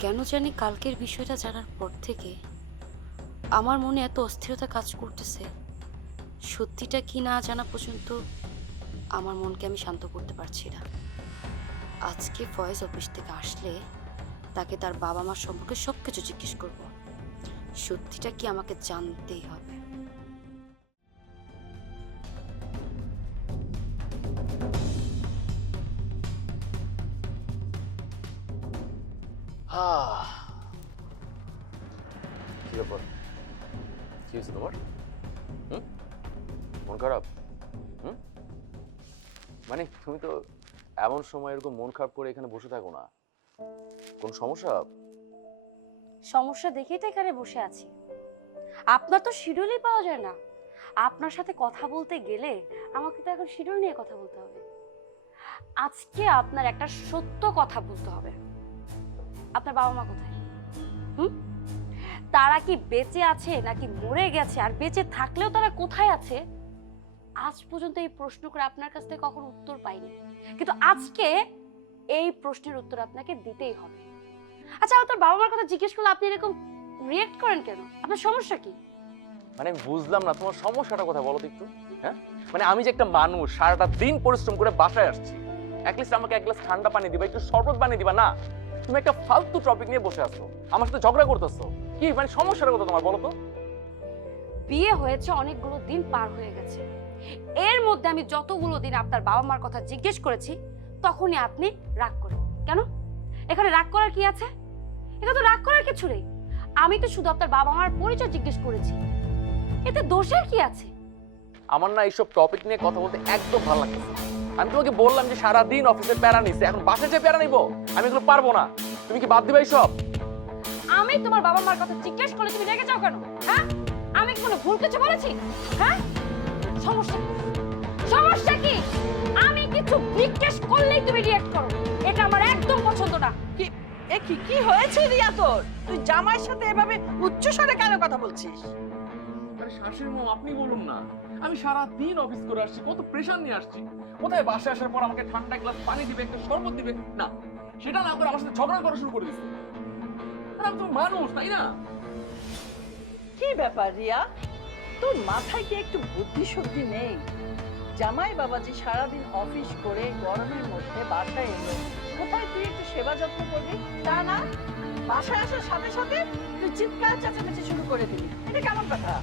কেন জানি কালকের বিষয়টা জানার পর থেকে আমার মনে এত অস্থিরতা কাজ করতেছে। সত্যিটা কি না জানা পর্যন্ত আমার মনকে আমি শান্ত করতে পারছি না। আজকে ফয়েজ অফিস থেকে আসলে তাকে তার বাবা মার সম্পর্কে সব কিছু জিজ্ঞেস করব। সত্যিটা কি আমাকে জানতেই হবে? কি ব্যাপার? কি হয়েছে তোমার? হুম? মন খারাপ? হুম? মানে তুমি তো এমন সময় এরকম মন খারাপ করে এখানে বসে থাকো না। কোন সমস্যা? সমস্যা দেখেই তো এখানে বসে আছি। আপনার তো শিডিউলই পাওয়া যায় না। আপনার সাথে কথা বলতে গেলে আমাকে তো এখন শিডিউল নিয়ে কথা বলতে হবে। আজকে আপনার একটা সত্য কথা বলতে হবে। আপনার বাবা মা কোথায়? হুম? তারা কি বেঁচে আছে নাকি মরে গেছে? আর বেঁচে থাকলেও তারা কোথায় আছে? আজ পর্যন্ত এই প্রশ্ন করে আপনার কাছ থেকে কখনো উত্তর পাইনি। কিন্তু আজকে এই প্রশ্নের উত্তর আপনাকে দিতেই হবে। আচ্ছা আপনার বাবা মার কথা জিজ্ঞেস করলে আপনি এরকম রিয়েক্ট করেন কেন? আপনার সমস্যা কি? মানে আমি বুঝলাম না, তোমার সমস্যাটা কথা বলো তো একটু হ্যাঁ? মানে আমি যে একটা মানুষ, সারাটা দিন পরিশ্রম করে বাসায় আসছি অ্যাটলিস্ট আমাকে এক গ্লাস ঠান্ডা পানি দিবা, একটু শরবত বানিয়ে দিবা, না? তুমি একটা ফালতু টপিক নিয়ে বসে আছো আমার সাথে ঝগড়া করতেছো। কি মানে সমস্যাটা কথা তোমার বলো তো? বিয়ে হয়েছে অনেকগুলো দিন পার হয়ে গেছে। এর মধ্যে আমি যতগুলো দিন আপনার বাবা মার কথা জিজ্ঞেস করেছি তখনই আপনি রাগ করেন। কেন? এখানে রাগ করার কি আছে? এখানে তো রাগ করার কিছু নেই। আমি তো শুধু আপনার বাবা মার পরিচয় জিজ্ঞেস করেছি। এতে দোষের কি আছে? আমার না এইসব টপিক নিয়ে কথা বলতে একদম ভালো লাগতেছে না। আমি তোমাকে বললাম যে সারা দিন অফিসে প্যারা নিছে এখন বাসায় যে প্যারা নিবো আমি এগুলো পারব না। তুমি কি বাদ দিবা এইসব? আমি তোমার বাবা মার কথা জিজ্ঞেস করলে তুমি রেগে যাও কেন? হ্যাঁ? আমি কি কোনো ভুল কিছু বলেছি? হ্যাঁ? সমস্যা কি? সমস্যা কি? আমি কিছু জিজ্ঞেস করলেই তুমি রিয়েক্ট করো। এটা আমার একদম পছন্দ না। কি এ কি কি হয়েছে রিয়া তোর? তুই জামাইয়ের সাথে এভাবে উচ্চ স্বরে কেন কথা বলছিস? আরে শাশুড়ি মা আপনি বলুন না। আমি সারা দিন অফিস করে আসছি, কত প্রেশার নিয়ে আসছি। কোথায় বাসায় আসার পর আমাকে ঠান্ডা গ্লাস পানি দিবে, একটা শরবত দিবে? না, সেটা না করে আমার সাথে ঝগড়া করা শুরু করে দিচ্ছে আমি তো মানুষ, তাই না? কি ব্যাপার, রিয়া? তোর মাথায় কি একটু বুদ্ধি শুদ্ধি নেই? জামাই বাবাজি সারাদিন অফিস করে গরমের মধ্যে বাসায় এলো। কোথায় তুই একটু সেবা যত্ন করবি? তা না? বাসায় আসার সাথে সাথে তুই চিৎকার চেঁচামেচি শুরু করে দিবি এটা কেমন কথা?